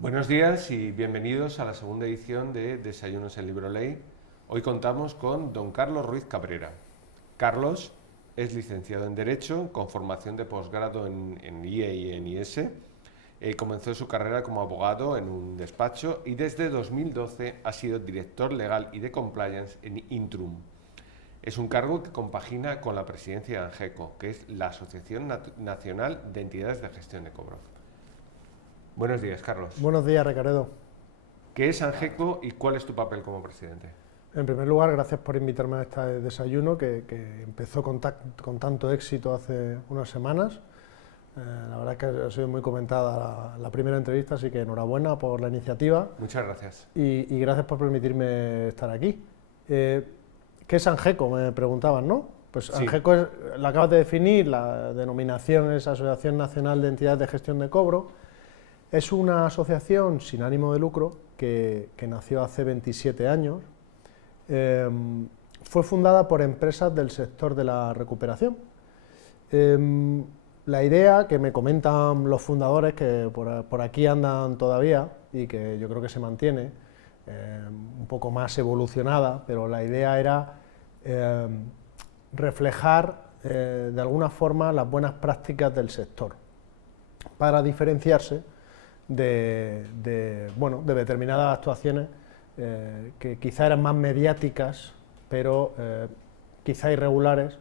Buenos días y bienvenidos a la segunda edición de Desayunos en Libroley. Hoy contamos con don Carlos Ruiz Cabrera. Carlos es licenciado en Derecho con formación de posgrado en IE y en IS. Comenzó su carrera como abogado en un despacho y desde 2012 ha sido director legal y de compliance en Intrum. Es un cargo que compagina con la presidencia de ANGECO, que es la Asociación Nacional de Entidades de Gestión de Cobro. Buenos días, Carlos. Buenos días, Ricardo. ¿Qué es ANGECO y cuál es tu papel como presidente? En primer lugar, gracias por invitarme a este desayuno que empezó con tanto éxito hace unas semanas. La verdad es que ha sido muy comentada la primera entrevista, así que enhorabuena por la iniciativa. Muchas gracias. Y gracias por permitirme estar aquí. ¿Qué es ANGECO? Me preguntaban, ¿no? Pues Sí. ANGECO la acabas de definir, la denominación es Asociación Nacional de Entidades de Gestión de Cobro. Es una asociación sin ánimo de lucro que nació hace 27 años. Fue fundada por empresas del sector de la recuperación. La idea que me comentan los fundadores, que por aquí andan todavía y que yo creo que se mantiene, un poco más evolucionada, pero la idea era reflejar de alguna forma las buenas prácticas del sector para diferenciarse de determinadas actuaciones que quizá eran más mediáticas, pero quizá irregulares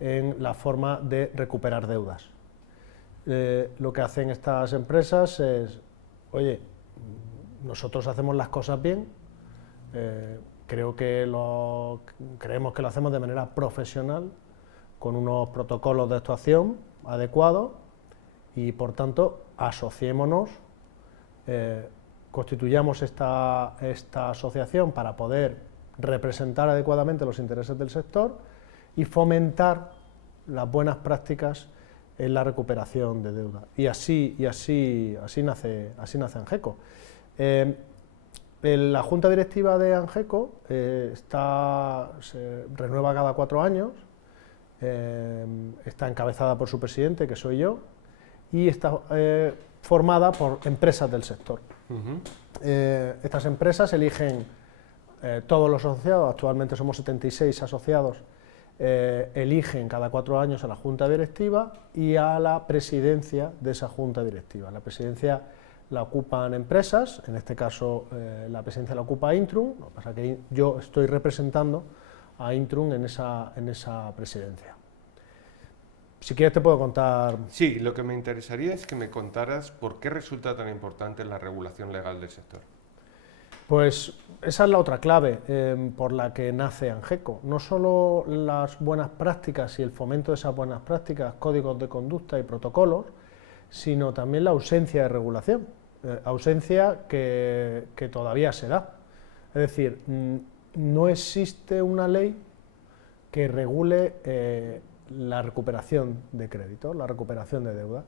en la forma de recuperar deudas. Lo que hacen estas empresas es, oye, nosotros hacemos las cosas bien, creemos que lo hacemos de manera profesional, con unos protocolos de actuación adecuados y, por tanto, asociémonos. Constituyamos esta asociación para poder representar adecuadamente los intereses del sector y fomentar las buenas prácticas en la recuperación de deuda. Y así nace ANGECO. La Junta Directiva de ANGECO se renueva cada 4 años, está encabezada por su presidente, que soy yo, y está formada por empresas del sector. Estas empresas eligen todos los asociados, actualmente somos 76 asociados, eligen cada 4 años a la Junta Directiva y a la presidencia de esa Junta Directiva. La presidencia la ocupan empresas, en este caso la presidencia la ocupa Intrum, lo que pasa es que yo estoy representando a Intrum en esa presidencia. Si quieres te puedo contar... Sí, lo que me interesaría es que me contaras por qué resulta tan importante la regulación legal del sector. Pues esa es la otra clave por la que nace ANGECO. No solo las buenas prácticas y el fomento de esas buenas prácticas, códigos de conducta y protocolos, sino también la ausencia de regulación, ausencia que todavía se da. Es decir, no existe una ley que regule la recuperación de crédito, la recuperación de deuda.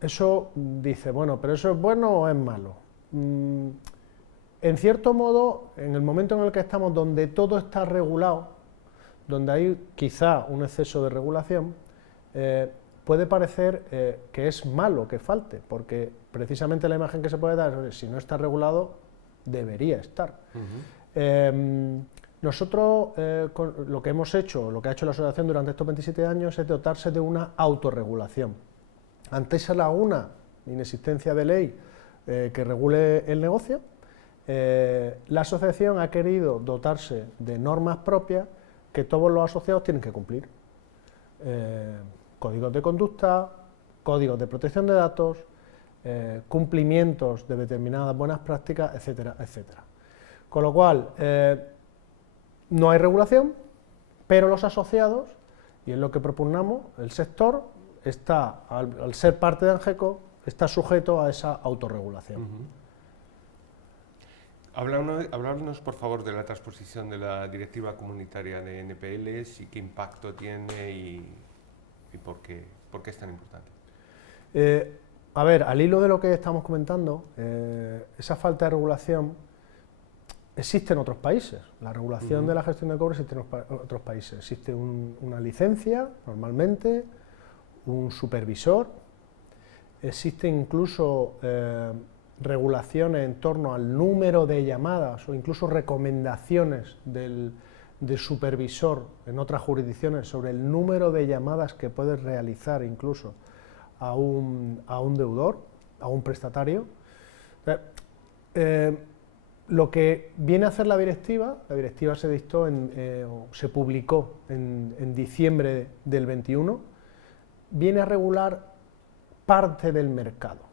Eso dice, bueno, pero ¿eso es bueno o es malo? En cierto modo, en el momento en el que estamos, donde todo está regulado, donde hay quizá un exceso de regulación, puede parecer que es malo que falte, porque precisamente la imagen que se puede dar es, si no está regulado, debería estar. Nosotros lo que hemos hecho, lo que ha hecho la asociación durante estos 27 años es dotarse de una autorregulación. Ante esa laguna, inexistencia de ley que regule el negocio, la asociación ha querido dotarse de normas propias que todos los asociados tienen que cumplir. Códigos de conducta, códigos de protección de datos, cumplimientos de determinadas buenas prácticas, etcétera, etcétera. Con lo cual, no hay regulación, pero los asociados, y es lo que propugnamos, el sector, está, al ser parte de ANGECO, está sujeto a esa autorregulación. Háblanos, por favor, de la transposición de la Directiva Comunitaria de NPLs y qué impacto tiene y por qué es tan importante. A ver, al hilo de lo que estamos comentando, esa falta de regulación existe en otros países. La regulación de la gestión de cobro existe en otros países. Existe una licencia, normalmente, un supervisor, existe incluso regulaciones en torno al número de llamadas o incluso recomendaciones del supervisor en otras jurisdicciones sobre el número de llamadas que puede realizar incluso a un deudor, a un prestatario. Lo que viene a hacer la directiva se dictó se publicó en diciembre del 21, viene a regular parte del mercado.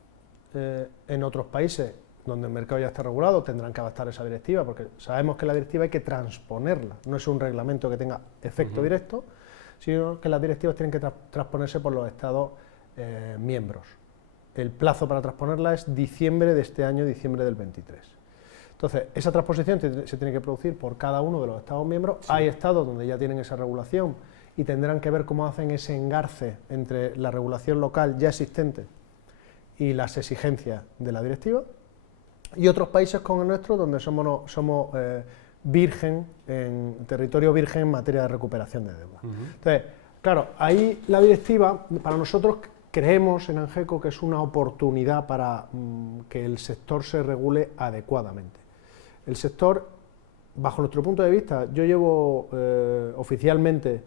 En otros países donde el mercado ya está regulado tendrán que adaptar esa directiva, porque sabemos que la directiva hay que transponerla, no es un reglamento que tenga efecto directo, sino que las directivas tienen que transponerse por los Estados miembros. El plazo para transponerla es diciembre de este año, diciembre del 23. Entonces, esa transposición se tiene que producir por cada uno de los Estados miembros. Sí. Hay estados donde ya tienen esa regulación y tendrán que ver cómo hacen ese engarce entre la regulación local ya existente y las exigencias de la directiva. Y otros países como el nuestro, donde somos territorio virgen en materia de recuperación de deuda. Entonces, claro, ahí la directiva, para nosotros creemos en ANGECO que es una oportunidad para que el sector se regule adecuadamente. El sector, bajo nuestro punto de vista, yo llevo oficialmente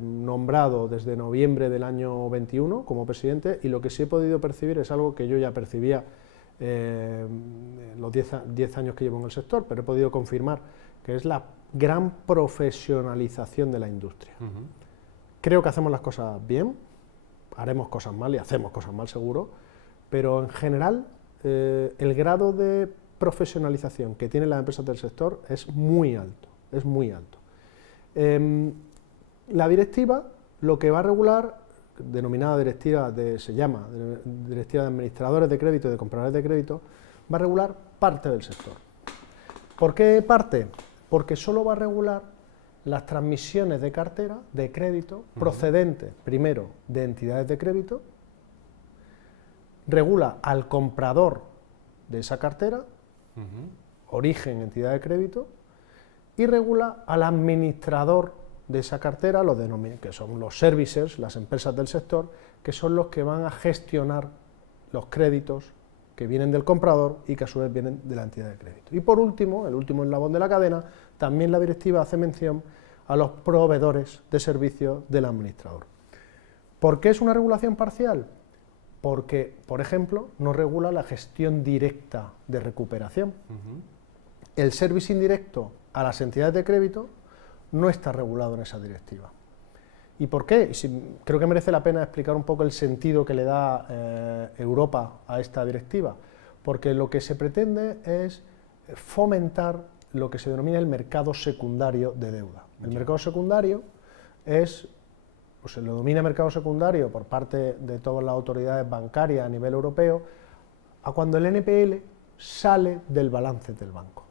nombrado desde noviembre del año 21 como presidente, y lo que sí he podido percibir es algo que yo ya percibía los 10 años que llevo en el sector, pero he podido confirmar que es la gran profesionalización de la industria. Creo que hacemos las cosas bien, haremos cosas mal y hacemos cosas mal seguro, pero en general el grado de profesionalización que tienen las empresas del sector es muy alto, es muy alto. La directiva lo que va a regular, denominada directiva se llama Directiva de Administradores de Crédito y de Compradores de Crédito, va a regular parte del sector. ¿Por qué parte? Porque solo va a regular las transmisiones de cartera de crédito procedentes, primero, de entidades de crédito, regula al comprador de esa cartera, origen, entidad de crédito, y regula al administrador de esa cartera, que son los servicers, las empresas del sector, que son los que van a gestionar los créditos que vienen del comprador y que a su vez vienen de la entidad de crédito. Y por último, el último eslabón de la cadena, también la directiva hace mención a los proveedores de servicios del administrador. ¿Por qué es una regulación parcial? Porque, por ejemplo, no regula la gestión directa de recuperación. El servicing directo a las entidades de crédito no está regulado en esa directiva. ¿Y por qué? Creo que merece la pena explicar un poco el sentido que le da Europa a esta directiva, porque lo que se pretende es fomentar lo que se denomina el mercado secundario de deuda. El mercado secundario se lo domina mercado secundario por parte de todas las autoridades bancarias a nivel europeo, a cuando el NPL sale del balance del banco.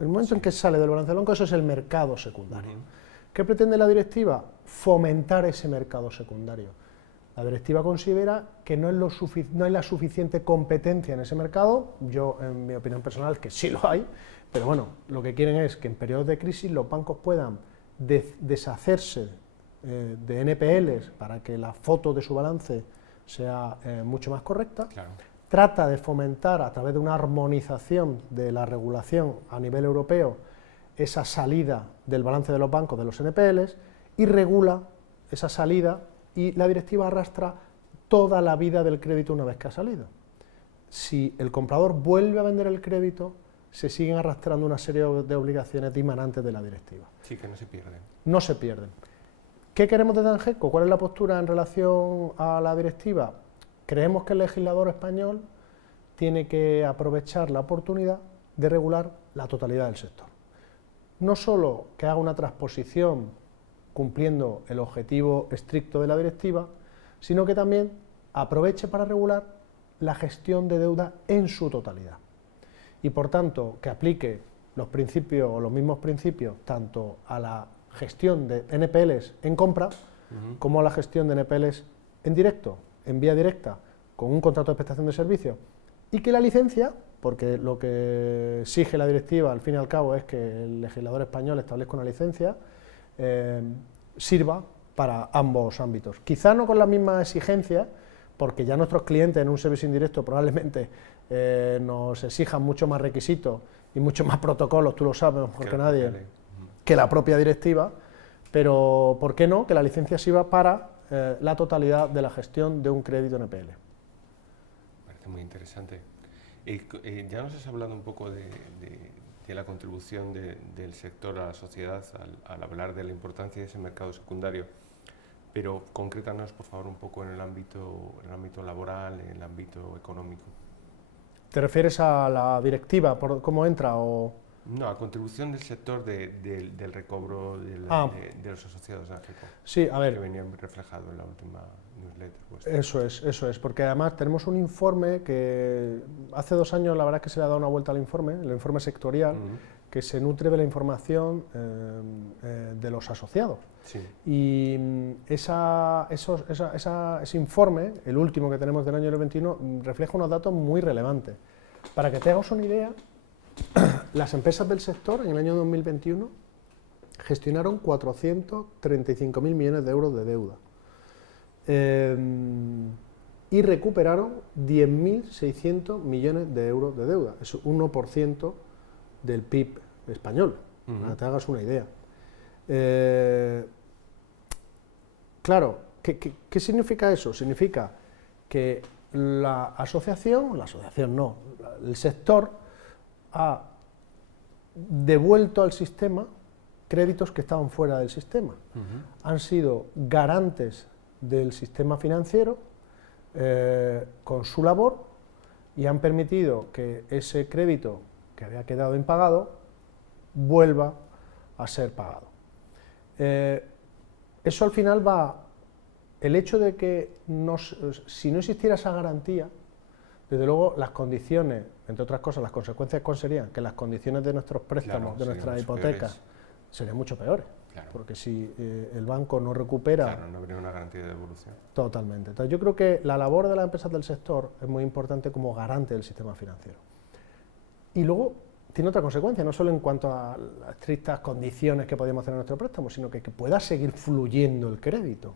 El momento en que sale del balance del banco, eso es el mercado secundario. ¿Qué pretende la directiva? Fomentar ese mercado secundario. La directiva considera que no hay la suficiente competencia en ese mercado. Yo, en mi opinión personal, que sí lo hay, pero bueno, lo que quieren es que en periodos de crisis los bancos puedan deshacerse de NPLs para que la foto de su balance sea mucho más correcta. Claro. Trata de fomentar, a través de una armonización de la regulación a nivel europeo, esa salida del balance de los bancos de los NPLs, y regula esa salida, y la directiva arrastra toda la vida del crédito una vez que ha salido. Si el comprador vuelve a vender el crédito, se siguen arrastrando una serie de obligaciones dimanantes de la directiva. Sí, que no se pierden. No se pierden. ¿Qué queremos desde ANGECO? ¿Cuál es la postura en relación a la directiva? Creemos que el legislador español tiene que aprovechar la oportunidad de regular la totalidad del sector. No solo que haga una transposición cumpliendo el objetivo estricto de la directiva, sino que también aproveche para regular la gestión de deuda en su totalidad. Y por tanto, que aplique los principios o los mismos principios tanto a la gestión de NPLs en compra como a la gestión de NPLs en directo, en vía directa, con un contrato de prestación de servicio, y que la licencia, porque lo que exige la directiva al fin y al cabo es que el legislador español establezca una licencia, sirva para ambos ámbitos. Quizá no con las mismas exigencias, porque ya nuestros clientes en un servicio indirecto probablemente nos exijan mucho más requisitos y mucho más protocolos, tú lo sabes mejor que nadie, que la propia directiva, pero ¿por qué no? Que la licencia sirva para la totalidad de la gestión de un crédito NPL. Parece muy interesante. Ya nos has hablado un poco de la contribución del sector a la sociedad al hablar de la importancia de ese mercado secundario, pero concrétanos, por favor, un poco en el ámbito laboral, en el ámbito económico. ¿Te refieres a la directiva, por cómo entra o...? No, a contribución del sector del recobro de los asociados de AGECO. Sí, a ver. Que venía reflejado en la última newsletter vuestra. Eso es, porque además tenemos un informe que hace 2 años la verdad es que se le ha dado una vuelta al informe, el informe sectorial, que se nutre de la información de los asociados. Sí. Y ese informe, el último que tenemos del año 2021, refleja unos datos muy relevantes. Para que te hagas una idea, las empresas del sector en el año 2021 gestionaron 435.000 millones de euros de deuda y recuperaron 10.600 millones de euros de deuda, es 1% del PIB español, para que te hagas una idea. Claro, ¿qué significa eso? Significa que el sector ha devuelto al sistema créditos que estaban fuera del sistema. Han sido garantes del sistema financiero con su labor y han permitido que ese crédito que había quedado impagado vuelva a ser pagado. Eso al final el hecho de que si no existiera esa garantía, desde luego las condiciones, entre otras cosas, las consecuencias serían que las condiciones de nuestros préstamos, claro, de nuestras hipotecas, serían mucho peores, claro. Porque si el banco no recupera... Claro, no habría una garantía de devolución. Totalmente. Entonces yo creo que la labor de las empresas del sector es muy importante como garante del sistema financiero. Y luego tiene otra consecuencia, no solo en cuanto a las estrictas condiciones que podemos hacer en nuestro préstamo, sino que pueda seguir fluyendo el crédito,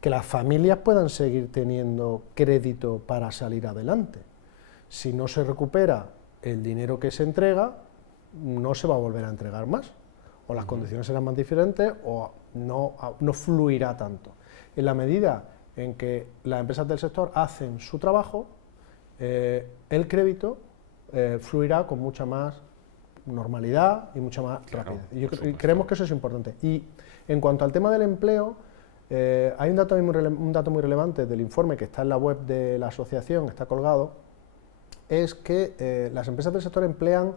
que las familias puedan seguir teniendo crédito para salir adelante. Si no se recupera el dinero que se entrega, no se va a volver a entregar más, o las condiciones serán más diferentes, o no fluirá tanto. En la medida en que las empresas del sector hacen su trabajo, el crédito fluirá con mucha más normalidad y mucha más rapidez. Y creemos que eso es importante. Y en cuanto al tema del empleo, hay un dato muy relevante del informe que está en la web de la asociación, está colgado, es que las empresas del sector emplean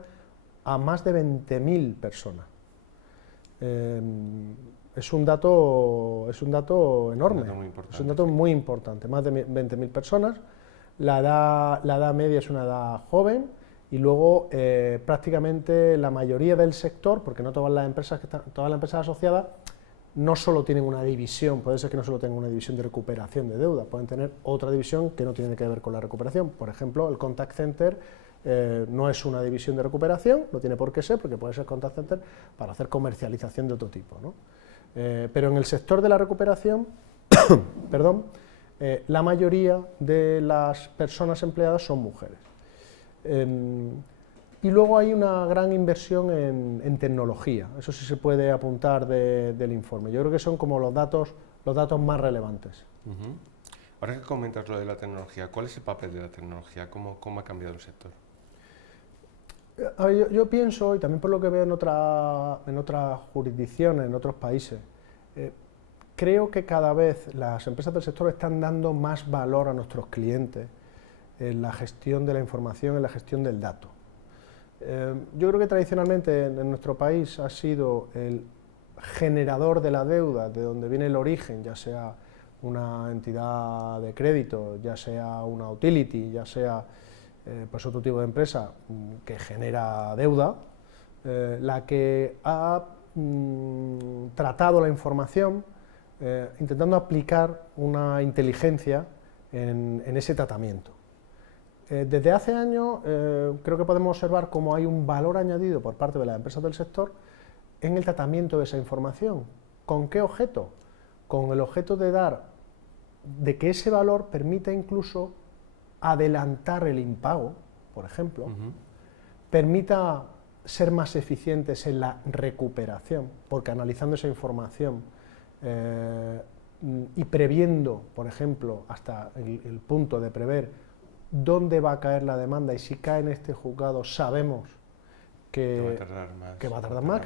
a más de 20.000 personas. Es un dato enorme, es un dato muy importante, más de 20.000 personas. La edad media es una edad joven y luego prácticamente la mayoría del sector, porque no todas las empresas asociadas no solo tienen una división, puede ser que no solo tengan una división de recuperación de deuda, pueden tener otra división que no tiene que ver con la recuperación. Por ejemplo, el contact center no es una división de recuperación, no tiene por qué ser, porque puede ser contact center para hacer comercialización de otro tipo, ¿no? Pero en el sector de la recuperación, perdón, la mayoría de las personas empleadas son mujeres. Y luego hay una gran inversión en tecnología, eso sí se puede apuntar del informe. Yo creo que son como los datos más relevantes. Ahora que comentas lo de la tecnología, ¿cuál es el papel de la tecnología? ¿Cómo ha cambiado el sector? Yo pienso, y también por lo que veo en otras jurisdicciones, en otros países, creo que cada vez las empresas del sector están dando más valor a nuestros clientes en la gestión de la información, en la gestión del dato. Yo creo que tradicionalmente en nuestro país ha sido el generador de la deuda, de donde viene el origen, ya sea una entidad de crédito, ya sea una utility, ya sea pues otro tipo de empresa que genera deuda, la que ha tratado la información intentando aplicar una inteligencia en ese tratamiento. Desde hace años creo que podemos observar cómo hay un valor añadido por parte de las empresas del sector en el tratamiento de esa información. ¿Con qué objeto? Con el objeto de dar de que ese valor permita incluso adelantar el impago, por ejemplo, permita ser más eficientes en la recuperación, porque analizando esa información y previendo, por ejemplo, hasta el punto de prever dónde va a caer la demanda, y si cae en este juzgado sabemos que va a tardar más, que va a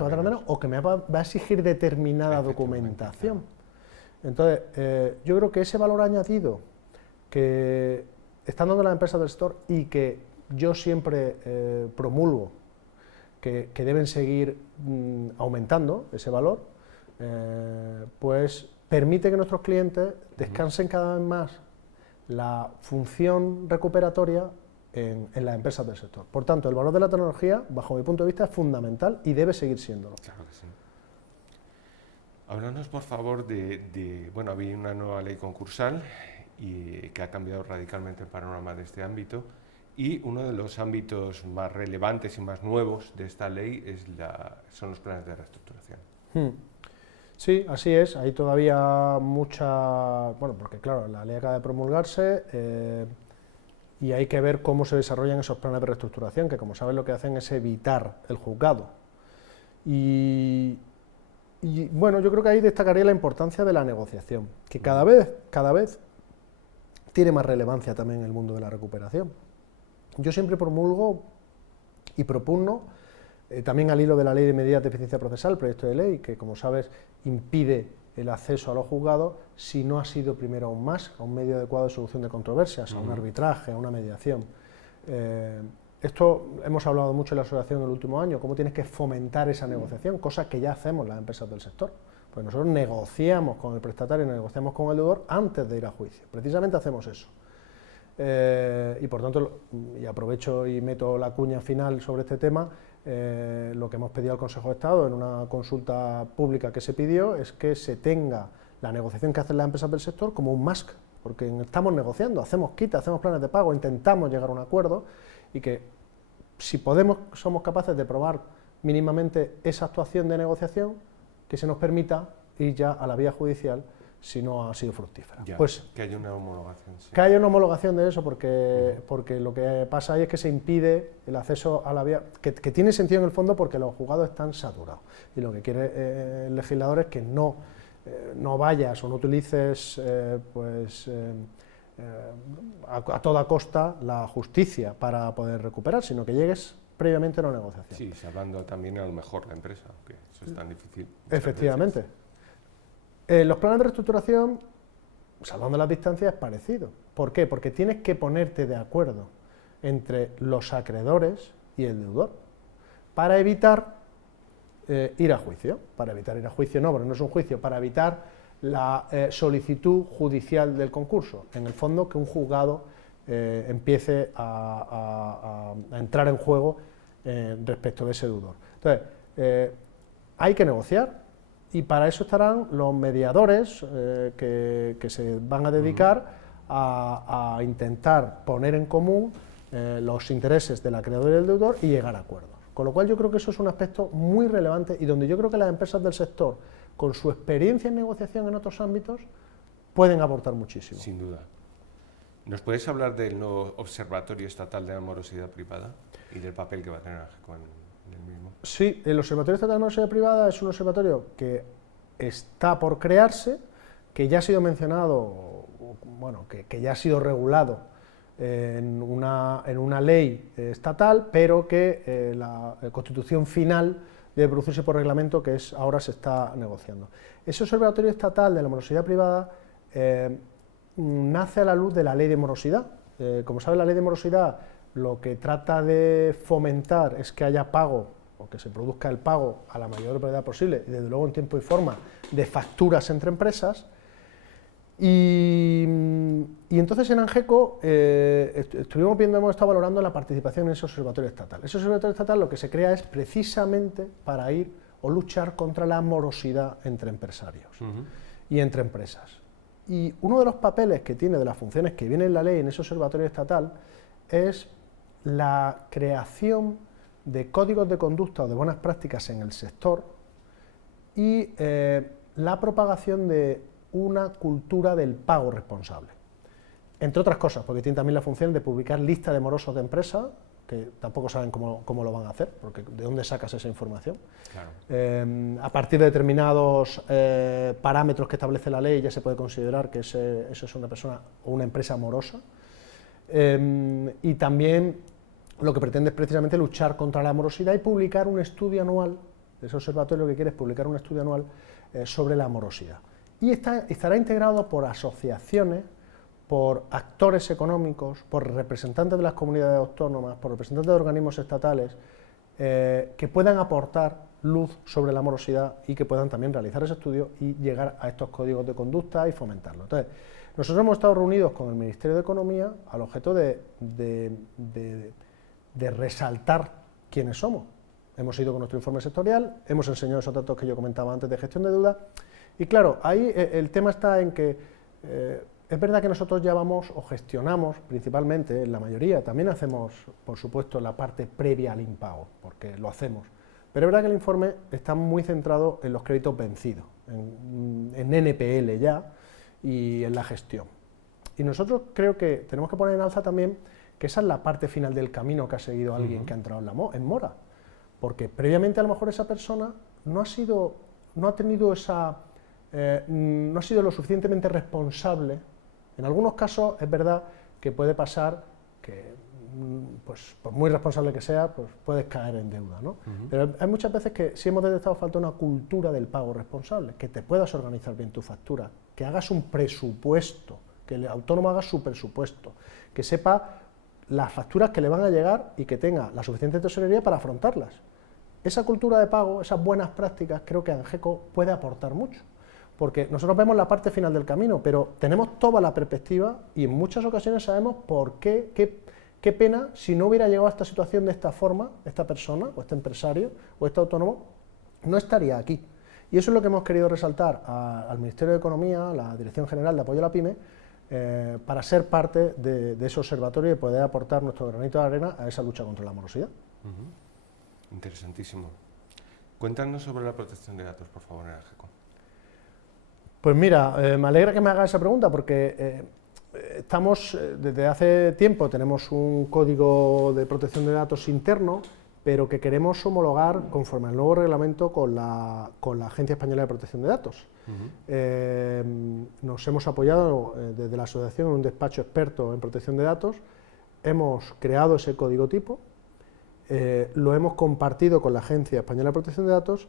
tardar menos, o que me va a exigir determinada documentación. Entonces, yo creo que ese valor añadido que están dando las empresas del sector y que yo siempre promulgo que deben seguir aumentando ese valor, pues permite que nuestros clientes descansen cada vez más la función recuperatoria en las empresas del sector. Por tanto, el valor de la tecnología, bajo mi punto de vista, es fundamental y debe seguir siéndolo. Claro que sí. Háblanos, por favor, bueno, había una nueva ley concursal y que ha cambiado radicalmente el panorama de este ámbito, y uno de los ámbitos más relevantes y más nuevos de esta ley son los planes de reestructuración. Sí, así es. Hay todavía mucha... Bueno, porque claro, la ley acaba de promulgarse y hay que ver cómo se desarrollan esos planes de reestructuración, que como sabes lo que hacen es evitar el juzgado. Y bueno, yo creo que ahí destacaría la importancia de la negociación, que cada vez tiene más relevancia también en el mundo de la recuperación. Yo siempre promulgo y propugno, también al hilo de la Ley de Medidas de Eficiencia Procesal, el proyecto de ley, que como sabes impide el acceso a los juzgados si no ha sido primero a un MASC, a un medio adecuado de solución de controversias, a un arbitraje, a una mediación. Esto hemos hablado mucho en la asociación en el último año, cómo tienes que fomentar esa negociación, cosa que ya hacemos las empresas del sector. Pues nosotros negociamos con el prestatario, negociamos con el deudor antes de ir a juicio. Precisamente hacemos eso. Y por tanto, y aprovecho y meto la cuña final sobre este tema, lo que hemos pedido al Consejo de Estado en una consulta pública que se pidió es que se tenga la negociación que hacen las empresas del sector como un MASC, porque estamos negociando, hacemos quitas, hacemos planes de pago, intentamos llegar a un acuerdo, y que si somos capaces de probar mínimamente esa actuación de negociación, que se nos permita ir ya a la vía judicial si no ha sido fructífera. Ya, pues que haya una homologación. Sí. Que haya una homologación de eso, porque lo que pasa ahí es que se impide el acceso a la vía, que tiene sentido en el fondo porque los juzgados están saturados, y lo que quiere el legislador es que no vayas o no utilices a toda costa la justicia para poder recuperar, sino que llegues previamente a una negociación. Sí, salvando también a lo mejor la empresa, aunque eso es tan difícil. Efectivamente. Los planes de reestructuración, salvando las distancias, es parecido. ¿Por qué? Porque tienes que ponerte de acuerdo entre los acreedores y el deudor para evitar ir a juicio. Para evitar ir a juicio no, porque no es un juicio, para evitar la solicitud judicial del concurso. En el fondo, que un juzgado empiece a entrar en juego respecto de ese deudor. Entonces, hay que negociar, y para eso estarán los mediadores que se van a dedicar a intentar poner en común los intereses del acreedor y del deudor y llegar a acuerdos. Con lo cual yo creo que eso es un aspecto muy relevante y donde yo creo que las empresas del sector, con su experiencia en negociación en otros ámbitos, pueden aportar muchísimo. Sin duda. ¿Nos puedes hablar del nuevo Observatorio Estatal de la Morosidad Privada y del papel que va a tener AGECO en el mismo? Sí, el Observatorio Estatal de la Morosidad Privada es un observatorio que está por crearse, que ya ha sido mencionado, bueno, que ya ha sido regulado en una ley estatal, pero que la constitución final debe producirse por reglamento, que ahora se está negociando. Ese Observatorio Estatal de la Morosidad Privada nace a la luz de la Ley de Morosidad. Como sabe, la Ley de Morosidad lo que trata de fomentar es que haya pago, o que se produzca el pago a la mayor brevedad posible, y desde luego en tiempo y forma, de facturas entre empresas. Y entonces en AGECO hemos estado valorando la participación en ese observatorio estatal. Ese observatorio estatal lo que se crea es precisamente para ir o luchar contra la morosidad entre empresarios y entre empresas. Y uno de los papeles que tiene, de las funciones que viene en la ley en ese observatorio estatal, es la creación de códigos de conducta o de buenas prácticas en el sector y la propagación de una cultura del pago responsable. Entre otras cosas, porque tiene también la función de publicar listas de morosos de empresas, que tampoco saben cómo lo van a hacer, porque ¿de dónde sacas esa información? Claro. A partir de determinados parámetros que establece la ley ya se puede considerar que eso es una persona o una empresa morosa. Y también lo que pretende es precisamente luchar contra la morosidad y publicar un estudio anual, ese observatorio lo que quiere es publicar un estudio anual sobre la morosidad. Y estará integrado por asociaciones, por actores económicos, por representantes de las comunidades autónomas, por representantes de organismos estatales, que puedan aportar luz sobre la morosidad y que puedan también realizar ese estudio y llegar a estos códigos de conducta y fomentarlo. Entonces, nosotros hemos estado reunidos con el Ministerio de Economía al objeto de resaltar quiénes somos. Hemos ido con nuestro informe sectorial, hemos enseñado esos datos que yo comentaba antes de gestión de deuda, y claro, ahí el tema está en que es verdad que nosotros llevamos o gestionamos principalmente, en la mayoría, también hacemos, por supuesto, la parte previa al impago, porque lo hacemos, pero es verdad que el informe está muy centrado en los créditos vencidos, en NPL ya, y en la gestión. Y nosotros creo que tenemos que poner en alza también que esa es la parte final del camino que ha seguido alguien que ha entrado en mora, porque previamente a lo mejor esa persona no ha sido lo suficientemente responsable. En algunos casos es verdad que puede pasar que, pues, por muy responsable que sea, pues puedes caer en deuda, ¿no? Pero hay muchas veces que sí hemos detectado falta una cultura del pago responsable, que te puedas organizar bien tu factura, que hagas un presupuesto, que el autónomo haga su presupuesto, que sepa las facturas que le van a llegar y que tenga la suficiente tesorería para afrontarlas. Esa cultura de pago, esas buenas prácticas, creo que ANGECO puede aportar mucho, porque nosotros vemos la parte final del camino, pero tenemos toda la perspectiva y en muchas ocasiones sabemos por qué pena si no hubiera llegado a esta situación de esta forma, esta persona, o este empresario, o este autónomo, no estaría aquí. Y eso es lo que hemos querido resaltar al Ministerio de Economía, a la Dirección General de Apoyo a la PYME, para ser parte de ese observatorio y poder aportar nuestro granito de arena a esa lucha contra la morosidad. Interesantísimo. Cuéntanos sobre la protección de datos, por favor, en ANGECO. Pues mira, me alegra que me haga esa pregunta porque desde hace tiempo tenemos un código de protección de datos interno, pero que queremos homologar conforme al nuevo reglamento con la Agencia Española de Protección de Datos. Nos hemos apoyado desde la asociación en un despacho experto en protección de datos, hemos creado ese código tipo, lo hemos compartido con la Agencia Española de Protección de Datos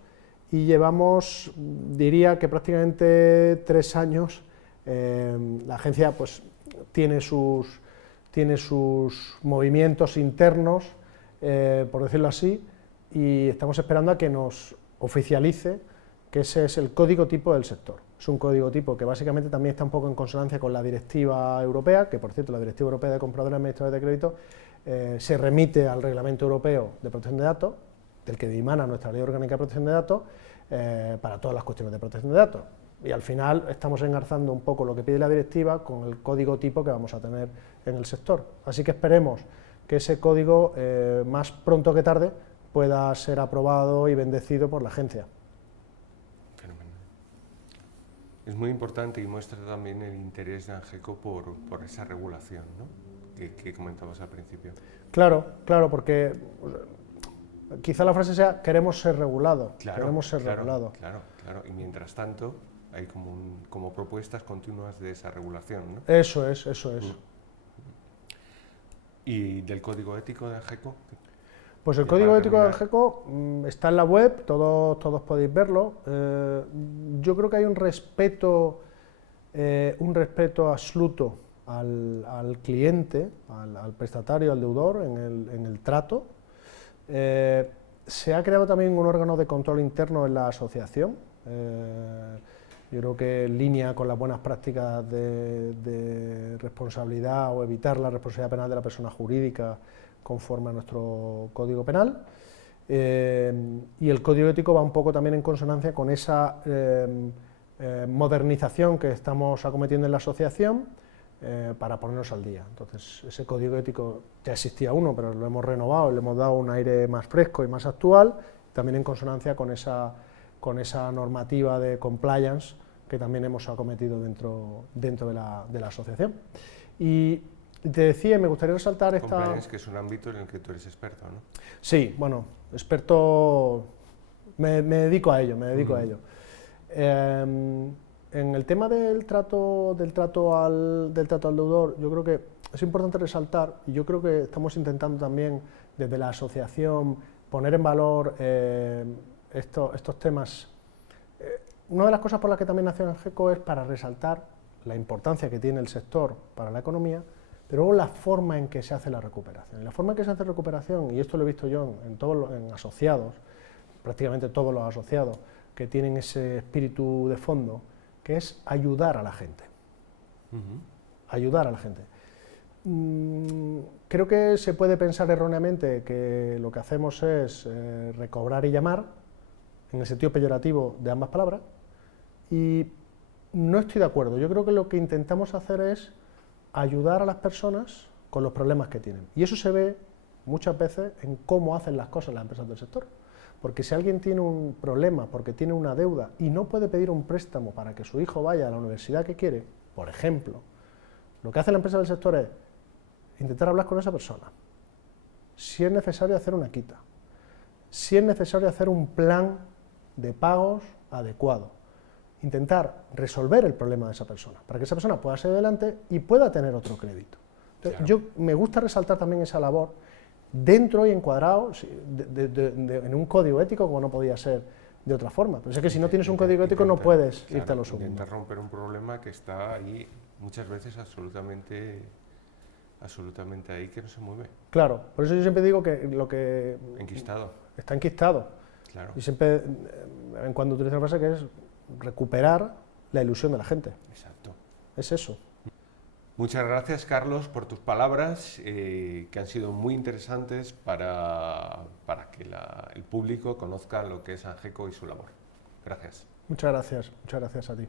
y llevamos, diría que prácticamente 3 años, la agencia pues tiene sus movimientos internos, por decirlo así, y estamos esperando a que nos oficialice que ese es el código tipo del sector. Es un código tipo que básicamente también está un poco en consonancia con la directiva europea, que por cierto la directiva europea de compradores administradores de crédito se remite al reglamento europeo de protección de datos, del que dimana nuestra ley orgánica de protección de datos, para todas las cuestiones de protección de datos. Y al final estamos engarzando un poco lo que pide la directiva con el código tipo que vamos a tener en el sector. Así que esperemos que ese código, más pronto que tarde, pueda ser aprobado y bendecido por la agencia. Fenomenal. Es muy importante y muestra también el interés de ANGECO por esa regulación, ¿no? que comentabas al principio. Claro, porque quizá la frase sea queremos ser regulados, regulados. Claro, y mientras tanto hay como propuestas continuas de esa regulación, ¿no? Eso es. ¿Y del código ético de ANGECO? Pues el código ético de ANGECO está en la web, todos podéis verlo. Yo creo que hay un respeto absoluto al cliente, al prestatario, al deudor en el trato. Se ha creado también un órgano de control interno en la asociación. Yo creo que en línea con las buenas prácticas de responsabilidad o evitar la responsabilidad penal de la persona jurídica conforme a nuestro Código Penal, y el Código Ético va un poco también en consonancia con esa modernización que estamos acometiendo en la asociación para ponernos al día. Entonces, ese Código Ético ya existía uno, pero lo hemos renovado, le hemos dado un aire más fresco y más actual, también en consonancia con esa normativa de compliance que también hemos acometido dentro de la asociación. Y te decía, me gustaría resaltar esta... Compliance, que es un ámbito en el que tú eres experto, ¿no? Sí, bueno, experto, me dedico a ello, a ello. En el tema del trato al deudor, yo creo que es importante resaltar, y yo creo que estamos intentando también desde la asociación poner en valor estos temas. Una de las cosas por las que también nació ANGECO es para resaltar la importancia que tiene el sector para la economía, pero luego la forma en que se hace la recuperación. Y la forma en que se hace la recuperación, y esto lo he visto yo en asociados, prácticamente todos los asociados, que tienen ese espíritu de fondo, que es ayudar a la gente. Ayudar a la gente. Creo que se puede pensar erróneamente que lo que hacemos es recobrar y llamar, en el sentido peyorativo de ambas palabras, y no estoy de acuerdo. Yo creo que lo que intentamos hacer es ayudar a las personas con los problemas que tienen. Y eso se ve muchas veces en cómo hacen las cosas las empresas del sector. Porque si alguien tiene un problema, porque tiene una deuda y no puede pedir un préstamo para que su hijo vaya a la universidad que quiere, por ejemplo, lo que hace la empresa del sector es intentar hablar con esa persona. Si es necesario hacer una quita, si es necesario hacer un plan de pagos adecuado, intentar resolver el problema de esa persona, para que esa persona pueda seguir adelante y pueda tener otro crédito. Entonces, claro. Yo me gusta resaltar también esa labor dentro y encuadrado en un código ético, como no podía ser de otra forma. Pero es que si no tienes un código ético no puedes irte a lo segundo. Intentar romper un problema que está ahí muchas veces absolutamente ahí, que no se mueve. Claro, por eso yo siempre digo que lo que... Enquistado. Está enquistado. Claro. Y siempre, en cuando utilizo una frase que es recuperar la ilusión de la gente. Exacto. Es eso. Muchas gracias, Carlos, por tus palabras, que han sido muy interesantes para que el público conozca lo que es ANGECO y su labor. Gracias. Muchas gracias a ti.